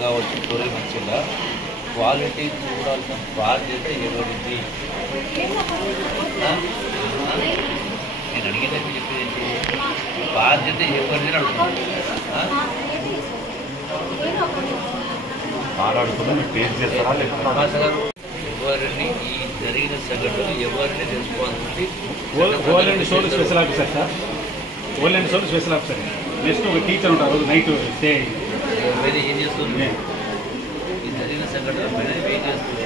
కావచ్చు కూరలు మంచిగా క్వాలిటీ చూడాల్సిన బాధ్యత ఎవరిది? నేను అడిగినట్టు చెప్పేది ఏంటి? బాధ్యత ఎవరిది అడుగుతున్నాను. ఎవరిని ఈ జరిగిన సంఘటన ఎవరిని responsibility? Special officer sir, old soul special officer. Next ఒక టీచర్ ఉంటారు, నైట్ స్టే ఏం చేస్తుంది? ఈ జరిగిన సంఘటన పైన ఏం చేస్తుంది?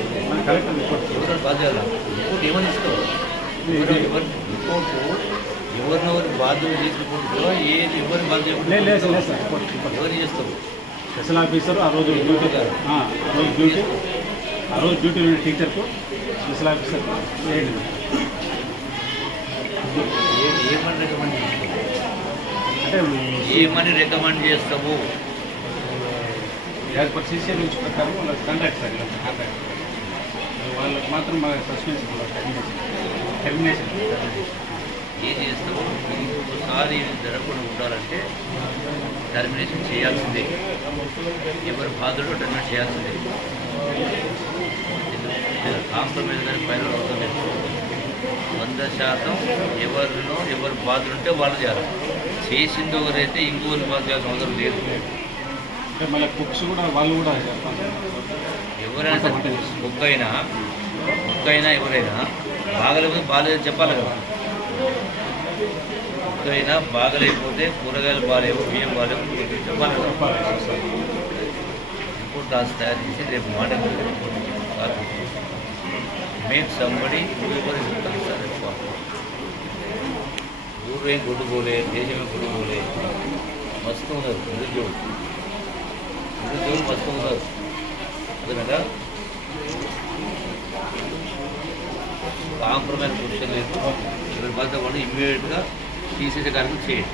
ఎవరు బాధ్యత? రిపోర్ట్ ఏమని ఇస్తావు? రిపోర్టు ఎవరినెవరు బాధ్యత చేసుకుంటుందో ఎవరి బాధ్యత ఎవరు చేస్తావు? స్పెషల్ ఆఫీసర్ ఆ రోజు డ్యూటీ ఉన్న టీచర్కు స్పెషల్ ఆఫీసర్ వేయండి. ఏమని రికమెండ్ చేస్తావు? అంటే ఏమని రికమెండ్ చేస్తావు? యాజ్ పర్ సీసీ రూల్స్ ప్రకారం వాళ్ళ కాంట్రాక్ట్ సార్, వాళ్ళకి మాత్రం మా సస్పెన్షన్ టెర్మినేషన్. ఏం చేస్తావు? ఇంకొకసారి జరగకుండా ఉండాలంటే టర్మినేషన్ చేయాల్సిందే. ఎవరు బాధుడో టర్మినేట్ చేయాల్సిందే. కాంప్రమైజ్ కానీ పైన 100% ఎవరు బాధలు ఉంటే వాళ్ళు చేయాలి. చేసింది ఒకరైతే ఇంకోరు బాధ చేయాల్సిన అవసరం లేదు. అంటే మళ్ళీ కుక్స్ కూడా వాళ్ళు కూడా ఎవరైనా కుక్ అయినా ఎవరైనా బాగలేకపోతే బాగాలేదని చెప్పాలి కదా. కుక్ అయినా బాగలేకపోతే కూరగాయలు బాగాలేవు, బియ్యం బాగాలేవు చెప్పాలి కదా. రిపోర్ట్ రాసి తయారు చేసి రేపు మాట మేక్ సంబడి సార్. ఊరు ఏం కొట్టుకోలే, దేశమే కొట్టుకోలే, మస్తు ఉన్నారు నిరుద్యోగులు మస్తు ఉన్నారు. అదనగా కాంప్రమైజ్ క్వశ్చన్ లేదు. ఎవరి బాధ్యత వాళ్ళు ఇమ్మీడియట్గా తీసేసే కార్యక్రమం చేయండి.